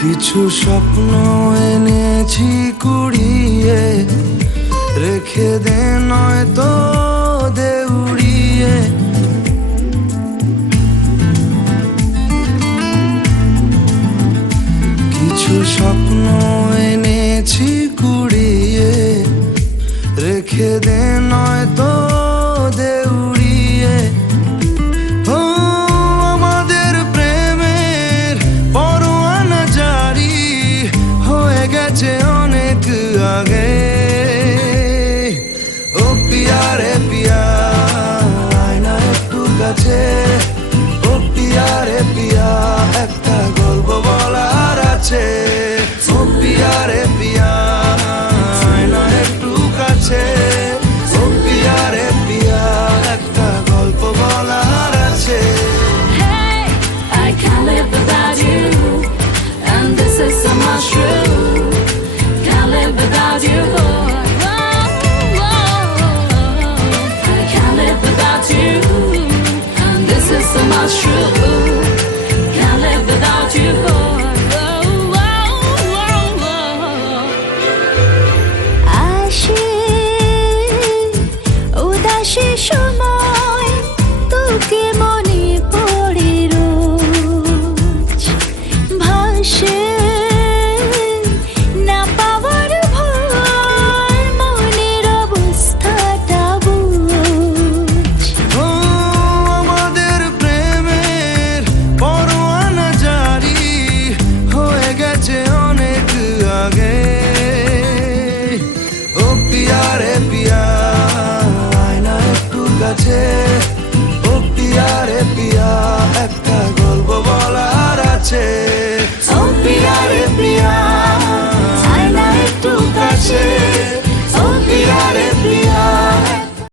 কিছু স্বপ্ন এনেছি কুড়িয়ে, রেখে দে নয়তো দে উড়িয়ে। কিছু স্বপ্ন এনেছি কুড়িয়ে, রেখে দে নয়তো দে উড়িয়ে। ও আমাদের প্রেমের পরোয়ানা জারি হয়ে গেছে অনেক আগে। ও পিয়া রে পিয়া, আয়না একটু কাছে। ও পিয়া রে পিয়া, একটা গল্প বলার আছে। ও পিয়া রে পিয়া, আয়না একটু কাছে। ও পিয়া রে পিয়া, একটা গল্প বলার আছে। Hey, I can't live without you, and this is so much true. Can't live without you, boy. I can't live without you, and this is so much true. Can't live without you, boy. আসে উদাসী সময়, তোকে মনে পড়ে রোজ। ভাসে না পাওয়ার ভয়, মনের অবস্থাটা বুঝ। ও আমাদের প্রেমের পরোয়ানা জারি হয়ে গেছে অনেক আগে। ও পিয়া রে পিয়া, আয়না একটু কাছে। ও পিয়া রে পিয়া, একটা গল্প বলার আছে। ও পিয়া রে পিয়া, আয়না একটু কাছে।